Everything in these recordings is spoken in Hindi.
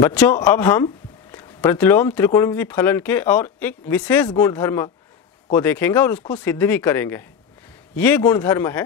बच्चों अब हम प्रतिलोम त्रिकोणमिति फलन के और एक विशेष गुणधर्म को देखेंगे और उसको सिद्ध भी करेंगे। ये गुणधर्म है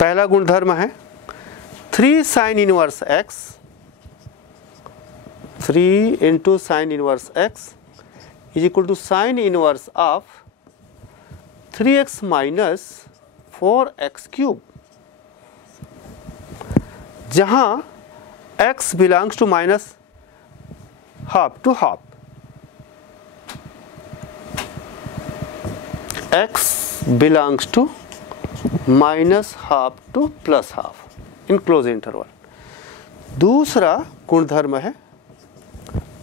पहला गुणधर्म है 3 sin inverse x, 3 into sin inverse x is equal to sin inverse of 3x minus 4x cube, जहां x belongs to minus half to half, x belongs to minus half to plus half in close interval. दूसरा गुणधर्म है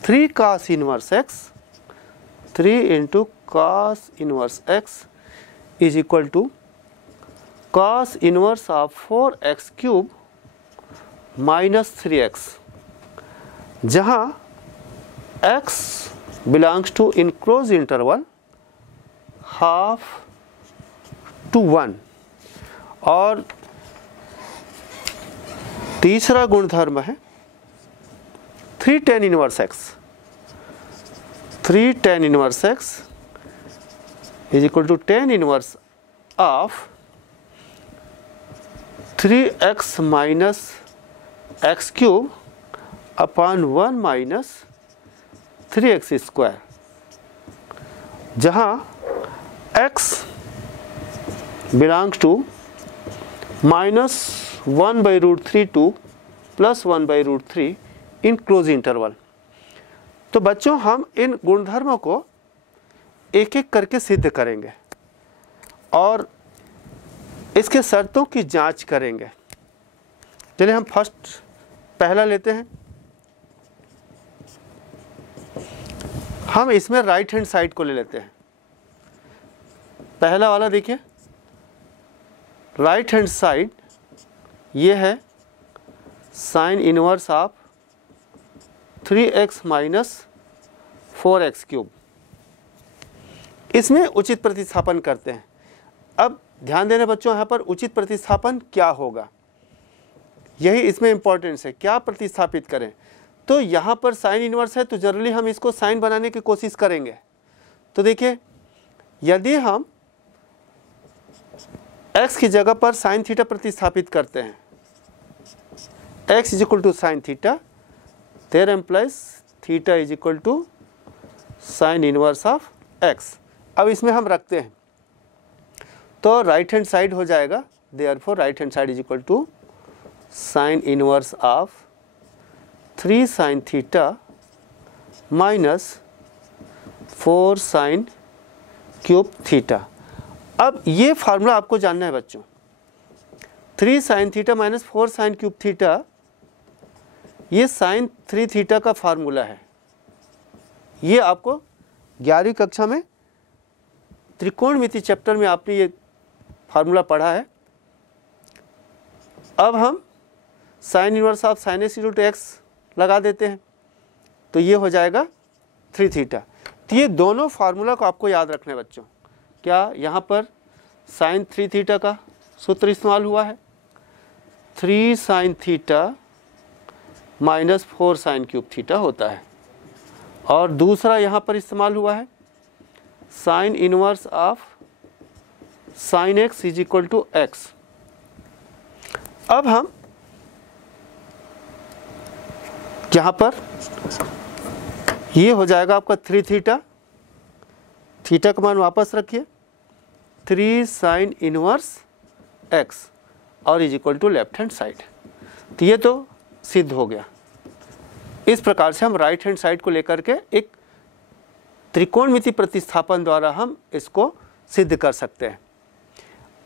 3 cos inverse x, 3 into cos inverse x is equal to cos inverse of 4x cube minus 3x, जहां x belongs to in close interval half to 1। और तीसरा गुणधर्म है 3 tan inverse x, 3 tan inverse x is equal to tan inverse of 3x minus x cube upon 1 minus 3x square, जहां x belongs to minus 1/√3 to plus 1/√3 in close interval. तो बच्चों हम इन गुणधर्मों को एक एक करके सिद्ध करेंगे और इसके शर्तों की जांच करेंगे। चलिए हम फर्स्ट पहला लेते हैं। हम इसमें राइट हैंड साइड को ले लेते हैं। पहला वाला देखिए, राइट हैंड साइड ये है sine inverse of 3x minus 4x cube. इसमें उचित प्रतिस्थापन करते हैं। अब ध्यान देना बच्चों, यहाँ पर उचित प्रतिस्थापन क्या होगा, यही इसमें इंपॉर्टेंस है। क्या प्रतिस्थापित करें? तो यहाँ पर साइन इनवर्स है तो जनरली हम इसको साइन बनाने की कोशिश करेंगे। तो देखिए, यदि हम x की जगह पर साइन थीटा प्रतिस्थापित करते हैं, x is equal to sine theta, there implies theta is equal to sine inverse of x। अब इसमें हम रखते हैं तो राइट हैंड साइड हो जाएगा, therefore right hand side is equal to sine inverse of 3 sin theta minus 4 sin cube theta. अब ये फार्मूला आपको जानना है बच्चों, 3 sin theta minus 4 sin cube theta, ये sin 3 थीटा का फार्मूला है। ये आपको 11वीं कक्षा में त्रिकोणमिति चैप्टर में आपने ये फार्मूला पढ़ा है। अब हम sine inverse of sine x equal to x लगा देते हैं तो ये हो जाएगा 3 थीटा। तो ये दोनों फार्मूला को आपको याद रखना है बच्चों। क्या यहाँ पर साइन 3 थीटा का सूत्र इस्तेमाल हुआ है, 3 sin theta minus 4 sin cube theta होता है, और दूसरा यहाँ पर इस्तेमाल हुआ है sine inverse of sine x is equal to x. अब हम यहाँ पर ये हो जाएगा आपका 3 थीटा, थीटा का मान वापस रखिए, 3 sin इनवर्स एक्स और is equal to left hand side. तो ये तो सिद्ध हो गया। इस प्रकार से हम राइट हैंड साइड को लेकर के एक त्रिकोणमिति प्रतिस्थापन द्वारा हम इसको सिद्ध कर सकते हैं।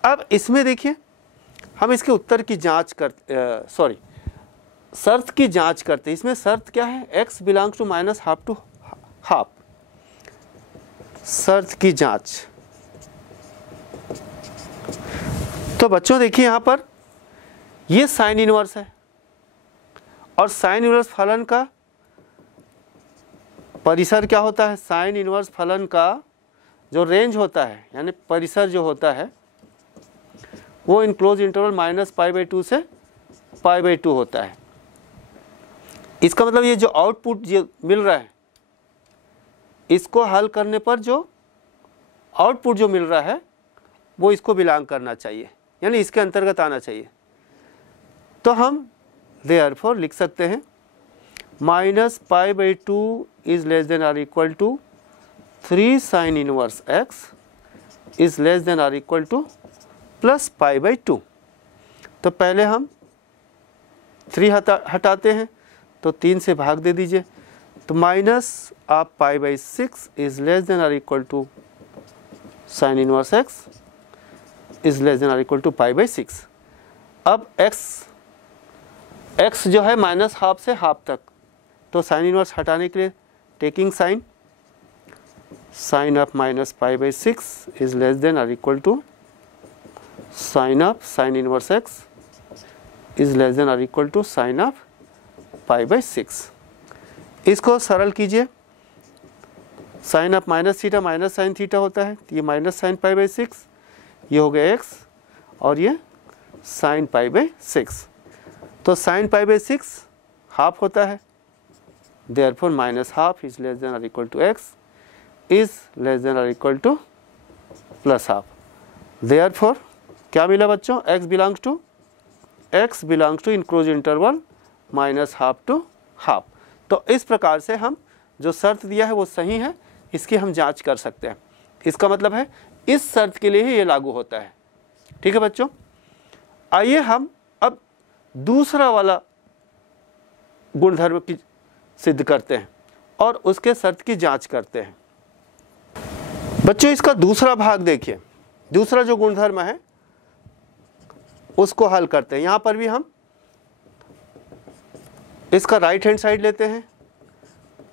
अब इसमें देखिए, हम इसके उत्तर की जांच शर्त की जांच करते हैं। इसमें शर्त क्या है, x belongs to minus half to half. शर्त की जांच, तो बच्चों देखिए यहाँ पर ये साइन इनवर्स है और साइन इनवर्स फलन का परिसर क्या होता है, साइन इनवर्स फलन का जो रेंज होता है यानी परिसर जो होता है वो इनक्लोज इंटरवल -π/2 से π/2 होता है। इसका मतलब ये जो आउटपुट जो मिल रहा है, इसको हल करने पर जो आउटपुट जो मिल रहा है वो इसको बिलोंग करना चाहिए, यानी इसके अंतर्गत आना चाहिए। तो हम देयरफॉर लिख सकते हैं -π/2 is less than or equal to 3 sin inverse x is less than or equal to plus π/2। तो पहले हम 3 हटाते हैं, तो 3 से भाग दे दीजिए, तो माइनस आप π/6 is less than or equal to sin inverse x is less than or equal to π/6। अब x जो है -½ से हाफ तक, तो साइन इनवर्स हटाने के लिए taking sine of -π/6 is less than or equal to sine of sine inverse x is less than or equal to sine of π/6। इसको सरल कीजिए, sine of -θ minus sine theta होता है, तो ये माइनस साइन π/6, ये हो गया x और ये साइन π/6। तो साइन π/6 हाफ होता है, therefore -½ is less than or equal to x is less than or equal to +½ therefore क्या मिला बच्चों, x belongs to in close interval -½ to ½ तो इस प्रकार से हम जो शर्त दिया है वो सही है, इसकी हम जांच कर सकते हैं। इसका मतलब है इस शर्त के लिए ही ये लागू होता है। ठीक है बच्चों, आइए हम अब दूसरा वाला गुणधर्म की सिद्ध करते हैं और उसके शर्त की जांच करते हैं। बच्चों इसका दूसरा भाग देखिए, दूसरा जो गुणधर्म है उसको हल करते हैं। यहाँ पर भी हम इसका राइट हैंड साइड लेते हैं।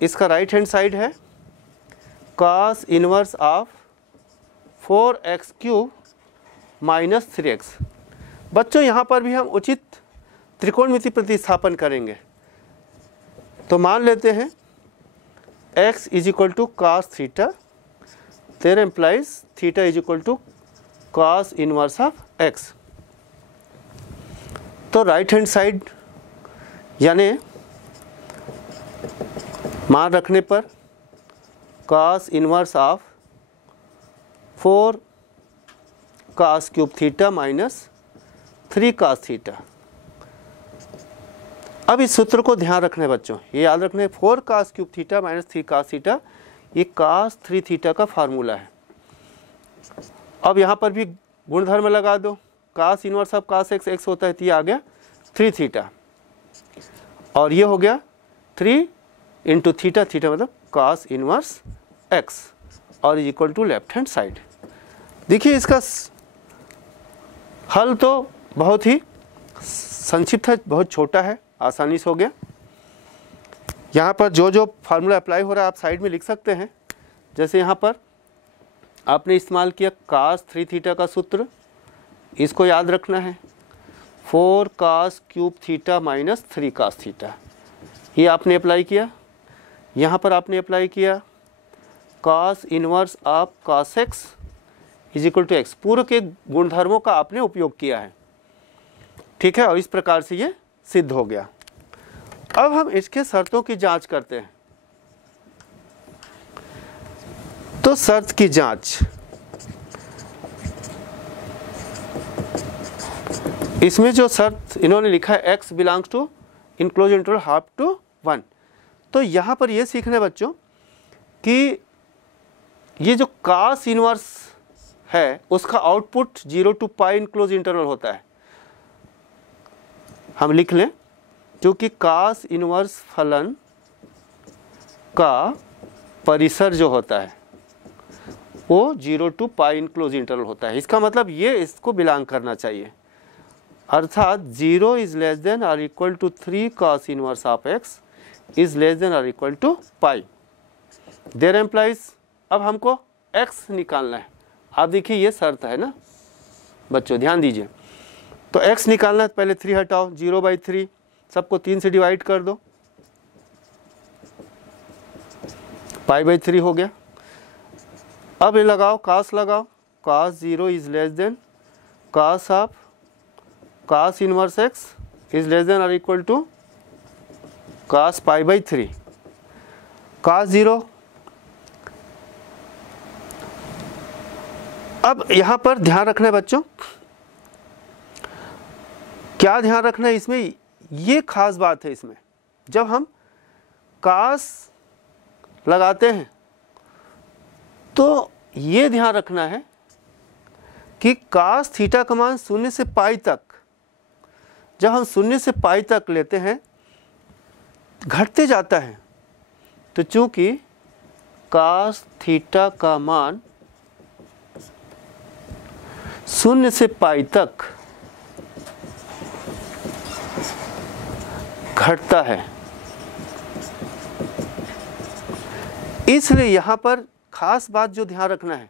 इसका राइट हैंड साइड है cos inverse of 4x³ minus 3x। बच्चों यहाँ पर भी हम उचित त्रिकोणमिति प्रतिस्थापन करेंगे। तो मान लेते हैं x is equal to cos theta, there implies theta is equal to cos inverse of x। तो राइट हैंड साइड यानी मान रखने पर cos inverse of 4 cos³ theta minus 3 cos theta. अब इस सूत्र को ध्यान रखना है बच्चों, ये याद रखना है 4 cos³ theta minus 3 cos theta, ये cos 3 थीटा का फार्मूला है। अब यहाँ पर भी गुणधर्म लगा दो, cos inverse of cos x होता है, तो ये आ गया 3 थीटा और ये हो गया 3 इंटू थीटा, थीटा मतलब cos इनवर्स x और is equal to left hand side. देखिए इसका हल तो बहुत ही संक्षिप्त है, बहुत छोटा है, आसानी से हो गया। यहाँ पर जो जो फार्मूला अप्लाई हो रहा है आप साइड में लिख सकते हैं। जैसे यहाँ पर आपने इस्तेमाल किया cos 3 थीटा का सूत्र, इसको याद रखना है 4 cos³ theta minus 3 cos theta, ये आपने अप्लाई किया। यहाँ पर आपने अप्लाई किया cos inverse of cos x is equal to x, पूर्व के गुणधर्मों का आपने उपयोग किया है। ठीक है, और इस प्रकार से ये सिद्ध हो गया। अब हम इसके शर्तों की जांच करते हैं। तो शर्त की जांच, इसमें जो शर्त इन्होंने लिखा है x belongs to in close interval ½ to 1, तो यहाँ पर ये सीखना है बच्चों कि ये जो cos इनवर्स है उसका आउटपुट 0 to π इनक्लोज इंटरवल होता है। हम लिख लें, क्योंकि cos इनवर्स फलन का परिसर जो होता है वो 0 to π इनक्लोज इंटरवल होता है। इसका मतलब ये इसको बिलोंग करना चाहिए, अर्थात 0 is less than or equal to 3 cos inverse of x is less than or equal to π। There implies अब हमको x निकालना है। आप देखिए ये शर्त है ना बच्चों, ध्यान दीजिए। तो x निकालना है, पहले 3 हटाओ, 0/3 सबको 3 से डिवाइड कर दो, π/3 हो गया। अब ये लगाओ cos, लगाओ cos 0 is less than cos of cos inverse x is less than और equal to cos pi by 3, cos 0। अब यहाँ पर ध्यान रखना है बच्चों, क्या ध्यान रखना है इसमें, ये खास बात है इसमें, जब हम cos लगाते हैं तो ये ध्यान रखना है कि cos थीटा का मान 0 से पाई तक, जब हम 0 से पाई तक लेते हैं घटते जाता है। तो चूंकि cos थीटा का मान 0 से पाई तक घटता है, इसलिए यहां पर खास बात जो ध्यान रखना है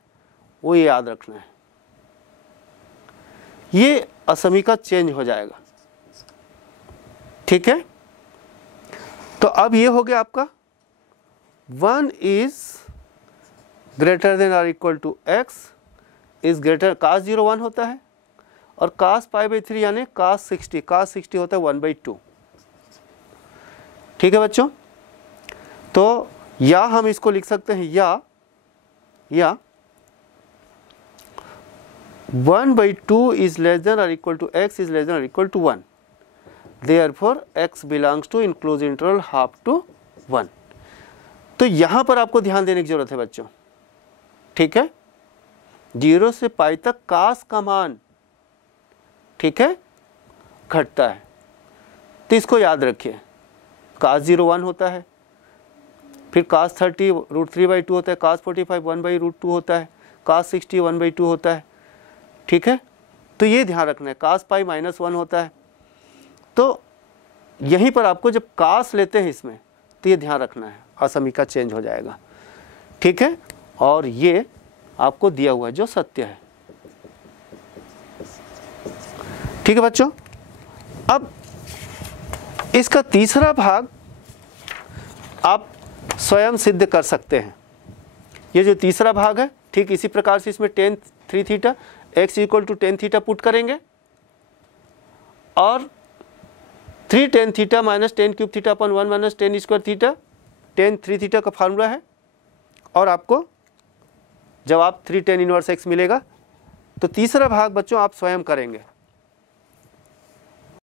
वो ये याद रखना है, ये असमीका चेंज हो जाएगा। ठीक है, तो अब ये हो गया आपका 1 इज ग्रेटर देन और equal to x is greater, cos 0 1 होता है और cos पाई बाई 3 यानी cos 60 होता है 1/2। ठीक है बच्चों, तो या हम इसको लिख सकते हैं या 1/2 इज लेस देन और equal to x is less than और equal to 1, therefore x belongs to enclosed interval half to 1। तो यहां पर आपको ध्यान देने की जरूरत है बच्चों। ठीक है, 0 से पाई तक cos का मान, ठीक है, घटता है, तो इसको याद रखिए। cos 0 1 होता है, फिर cos 30 √3/2 होता है, cos 45 1/√2 होता है, cos 60 1/2 होता है। ठीक है, तो ये ध्यान रखना है, cos पाई -1 होता है। तो यहीं पर आपको जब cos लेते हैं इसमें तो ये ध्यान रखना है, असमीका चेंज हो जाएगा। ठीक है, और ये आपको दिया हुआ है जो सत्य है। ठीक है बच्चों, अब इसका तीसरा भाग आप स्वयं सिद्ध कर सकते हैं। ये जो तीसरा भाग है, ठीक इसी प्रकार से इसमें tan 3 theta x equal to tan theta put करेंगे और 3 tan theta minus tan cube theta अपन 1 minus tan square theta tan 3 theta का फार्मूला है, और आपको जवाब 3 tan इनवर्स x मिलेगा। तो तीसरा भाग बच्चों आप स्वयं करेंगे।